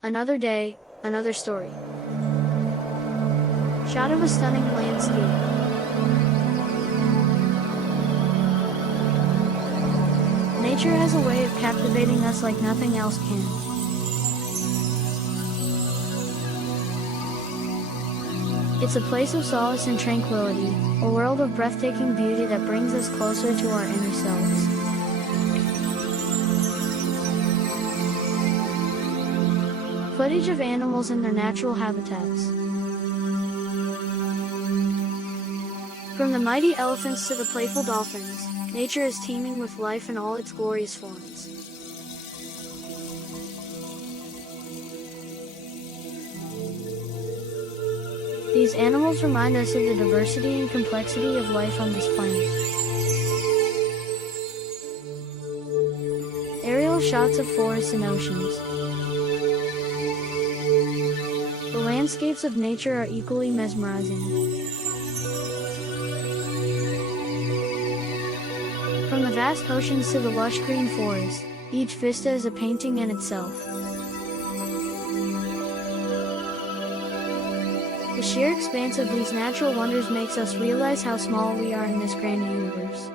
Another day, another story. Shot of a stunning landscape. Nature has a way of captivating us like nothing else can. It's a place of solace and tranquility, a world of breathtaking beauty that brings us closer to our inner selves. Footage of animals in their natural habitats. From the mighty elephants to the playful dolphins, nature is teeming with life in all its glorious forms. These animals remind us of the diversity and complexity of life on this planet. Aerial shots of forests and oceans. The landscapes of nature are equally mesmerizing. From the vast oceans to the lush green forests, each vista is a painting in itself. The sheer expanse of these natural wonders makes us realize how small we are in this grand universe.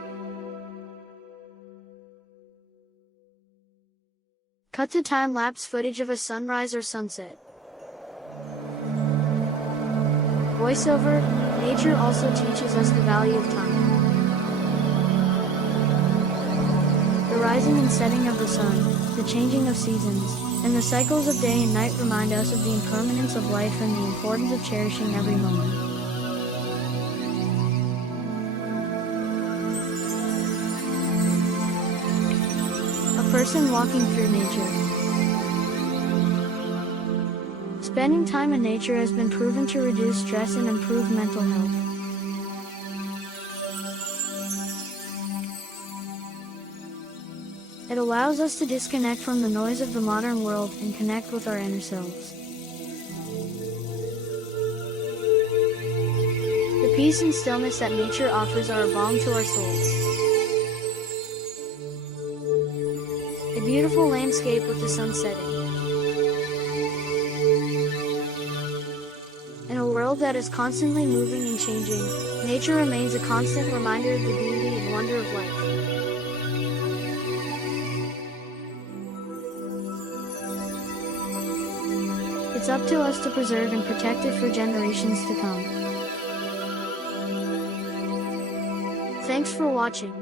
Cut to time-lapse footage of a sunrise or sunset. Voiceover: nature also teaches us the value of time. The rising and setting of the sun, the changing of seasons, and the cycles of day and night remind us of the impermanence of life and the importance of cherishing every moment. A person walking through nature. Spending time in nature has been proven to reduce stress and improve mental health. It allows us to disconnect from the noise of the modern world and connect with our inner selves. The peace and stillness that nature offers are a balm to our souls. A beautiful landscape with the sun setting. In a world that is constantly moving and changing, nature remains a constant reminder of the beauty and wonder of life. It's up to us to preserve and protect it for generations to come. Thanks for watching.